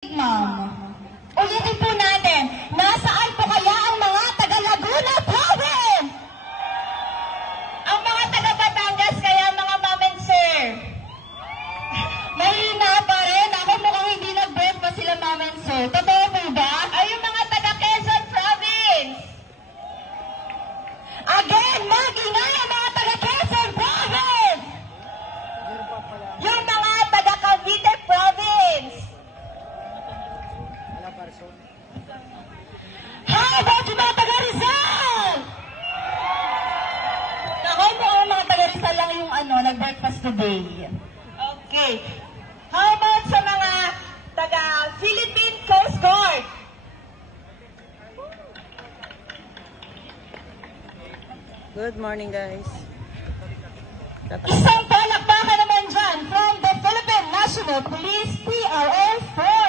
Ma'am, ulitin po natin, nasaan po kaya ang mga taga-Laguna Province? Ang mga taga-Batangas kaya mga ma'am and sir? Mahina pa rin. Ako mukhang hindi nag-birth pa sila ma'am and sir. Totoo po ba? Ay, yung mga taga-Quezon Province. Again, mag-ingay ang mga taga-Quezon Province. Yung mga taga-Cavite Province. How about yung mga taga-Rizal? Ako mo ang mga taga-Rizal lang yung nag-breakfast today. Okay. How about sa mga taga-Philippine Coast Guard? Good morning, guys. Isang palakpakan naman dyan from the Philippine National Police PRO 4.